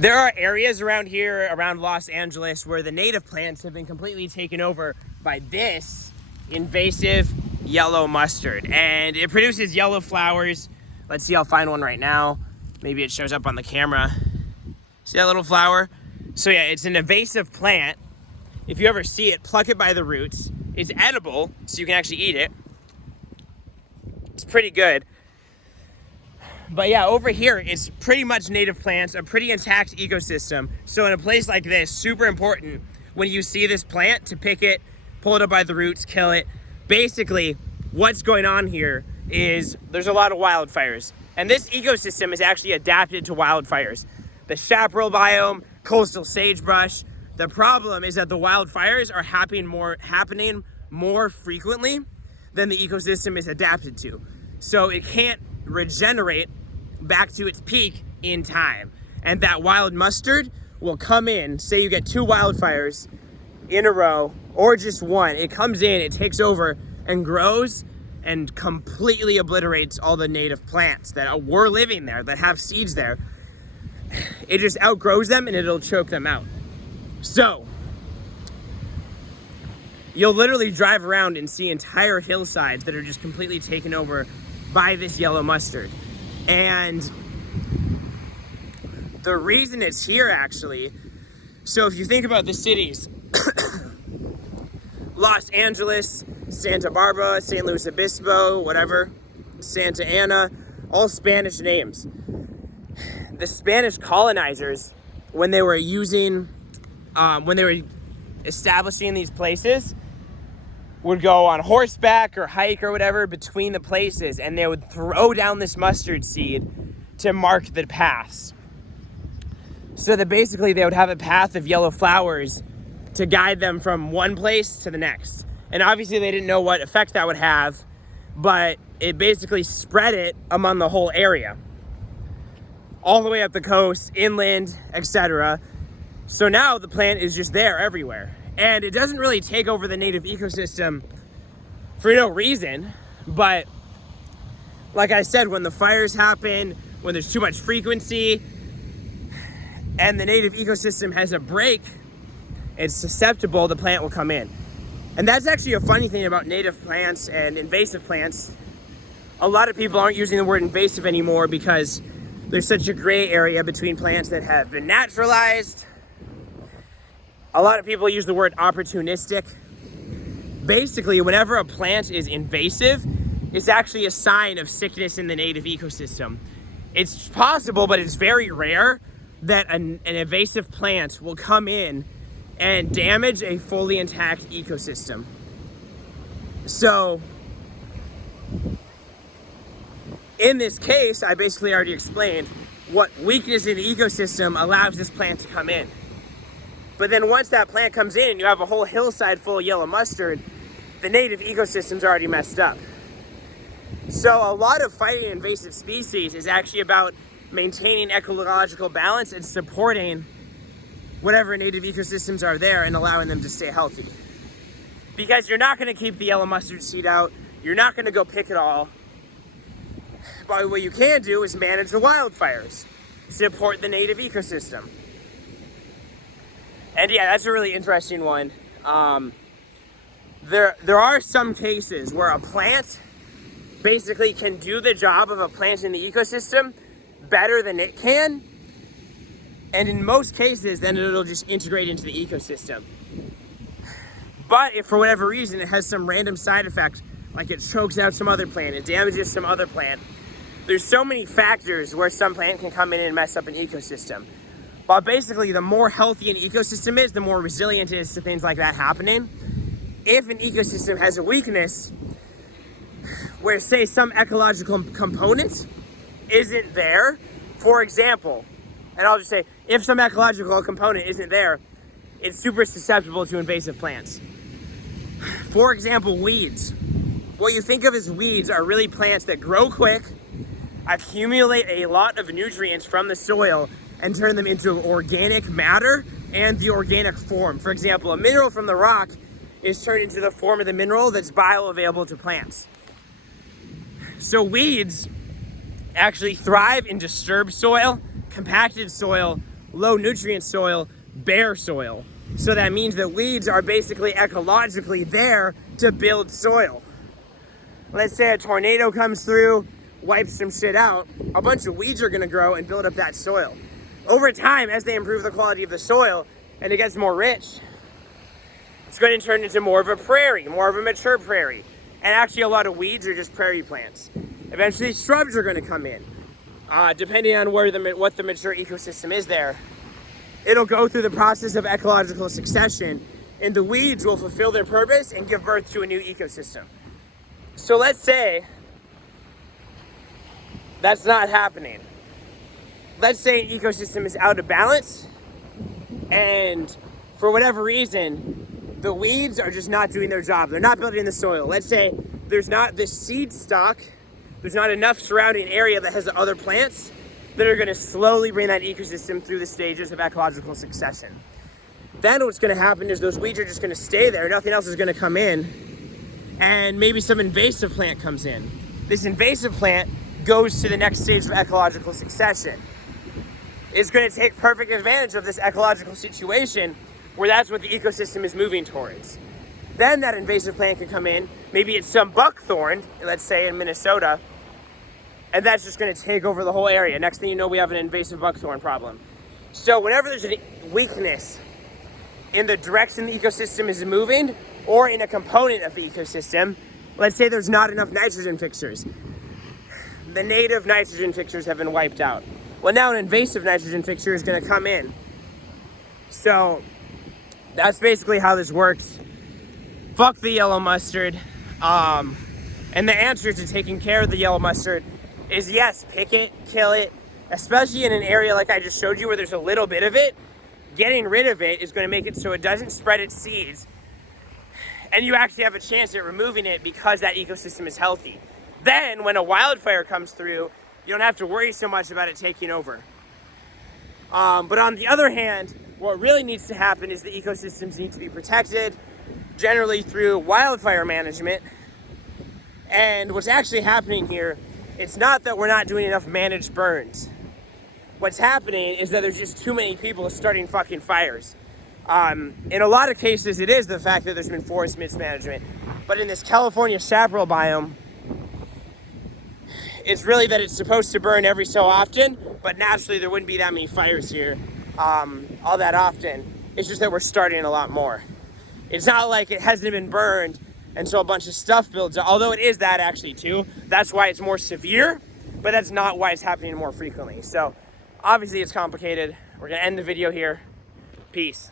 There are areas around here, around Los Angeles, where the native plants have been completely taken over by this invasive yellow mustard. And it produces yellow flowers. Let's see, I'll find one right now. Maybe it shows up on the camera. See that little flower? So yeah, it's an invasive plant. If you ever see it, pluck it by the roots. It's edible, so you can actually eat it. It's pretty good. But yeah, over here, it's pretty much native plants, a pretty intact ecosystem. So in a place like this, super important when you see this plant to pick it, pull it up by the roots, kill it. Basically, what's going on here is there's a lot of wildfires. And this ecosystem is actually adapted to wildfires. The chaparral biome, coastal sagebrush. The problem is that the wildfires are happening more frequently than the ecosystem is adapted to. So it can't regenerate back to its peak in time. And that wild mustard will come in, say you get 2 wildfires in a row, or just one. It comes in, it takes over and grows and completely obliterates all the native plants that were living there, that have seeds there. It just outgrows them and it'll choke them out. So, you'll literally drive around and see entire hillsides that are just completely taken over by this yellow mustard. And the reason it's here, actually, so if you think about the cities, Los Angeles, Santa Barbara, San Luis Obispo, whatever, Santa Ana, all Spanish names. The Spanish colonizers, when they were establishing these places, would go on horseback or hike or whatever between the places, and they would throw down this mustard seed to mark the paths. So that basically they would have a path of yellow flowers to guide them from one place to the next. And obviously they didn't know what effect that would have, but it basically spread it among the whole area, all the way up the coast, inland, etc. So now the plant is just there everywhere. And it doesn't really take over the native ecosystem for no reason. But like I said, when the fires happen, when there's too much frequency, and the native ecosystem has a break, it's susceptible, the plant will come in. And that's actually a funny thing about native plants and invasive plants. A lot of people aren't using the word invasive anymore because there's such a gray area between plants that have been naturalized. A lot of people use the word opportunistic. Basically, whenever a plant is invasive, it's actually a sign of sickness in the native ecosystem. It's possible, but it's very rare that an invasive plant will come in and damage a fully intact ecosystem. So, in this case, I basically already explained what weakness in the ecosystem allows this plant to come in. But then once that plant comes in, you have a whole hillside full of yellow mustard, the native ecosystem's already messed up. So a lot of fighting invasive species is actually about maintaining ecological balance and supporting whatever native ecosystems are there and allowing them to stay healthy. Because you're not gonna keep the yellow mustard seed out, you're not gonna go pick it all. But what you can do is manage the wildfires, support the native ecosystem. And yeah, that's a really interesting one. There are some cases where a plant basically can do the job of a plant in the ecosystem better than it can. And in most cases, then it'll just integrate into the ecosystem. But if for whatever reason it has some random side effect, like it chokes out some other plant, it damages some other plant, there's so many factors where some plant can come in and mess up an ecosystem. But basically, the more healthy an ecosystem is, the more resilient it is to things like that happening. If an ecosystem has a weakness, where say some ecological component isn't there, for example, and I'll just say, if some ecological component isn't there, it's super susceptible to invasive plants. For example, weeds. What you think of as weeds are really plants that grow quick, accumulate a lot of nutrients from the soil, and turn them into organic matter and the organic form. For example, a mineral from the rock is turned into the form of the mineral that's bioavailable to plants. So weeds actually thrive in disturbed soil, compacted soil, low nutrient soil, bare soil. So that means that weeds are basically ecologically there to build soil. Let's say a tornado comes through, wipes some shit out, a bunch of weeds are gonna grow and build up that soil. Over time, as they improve the quality of the soil and it gets more rich, it's going to turn into more of a prairie, more of a mature prairie. And actually a lot of weeds are just prairie plants. Eventually shrubs are going to come in, depending on what the mature ecosystem is there. It'll go through the process of ecological succession, and the weeds will fulfill their purpose and give birth to a new ecosystem. So let's say that's not happening. Let's say an ecosystem is out of balance, and for whatever reason, the weeds are just not doing their job. They're not building the soil. Let's say there's not this seed stock, there's not enough surrounding area that has other plants that are gonna slowly bring that ecosystem through the stages of ecological succession. Then what's gonna happen is those weeds are just gonna stay there, nothing else is gonna come in, and maybe some invasive plant comes in. This invasive plant goes to the next stage of ecological succession. It's gonna take perfect advantage of this ecological situation where that's what the ecosystem is moving towards. Then that invasive plant can come in, maybe it's some buckthorn, let's say in Minnesota, and that's just gonna take over the whole area. Next thing you know, we have an invasive buckthorn problem. So whenever there's a weakness in the direction the ecosystem is moving, or in a component of the ecosystem, let's say there's not enough nitrogen fixers. The native nitrogen fixers have been wiped out. Well, now an invasive nitrogen fixer is gonna come in. So that's basically how this works. Fuck the yellow mustard. And the answer to taking care of the yellow mustard is yes, pick it, kill it, especially in an area like I just showed you where there's a little bit of it. Getting rid of it is going to make it so it doesn't spread its seeds, and you actually have a chance at removing it because that ecosystem is healthy. Then when a wildfire comes through, you don't have to worry so much about it taking over. But on the other hand, what really needs to happen is the ecosystems need to be protected, generally through wildfire management. And what's actually happening here, it's not that we're not doing enough managed burns. What's happening is that there's just too many people starting fucking fires. In a lot of cases, it is the fact that there's been forest mismanagement. But in this California chaparral biome, it's really that it's supposed to burn every so often, but naturally there wouldn't be that many fires here all that often. It's just that we're starting a lot more. It's not like it hasn't been burned and so a bunch of stuff builds up, although it is that actually too. That's why it's more severe, but that's not why it's happening more frequently. So obviously it's complicated. We're gonna end the video here. Peace.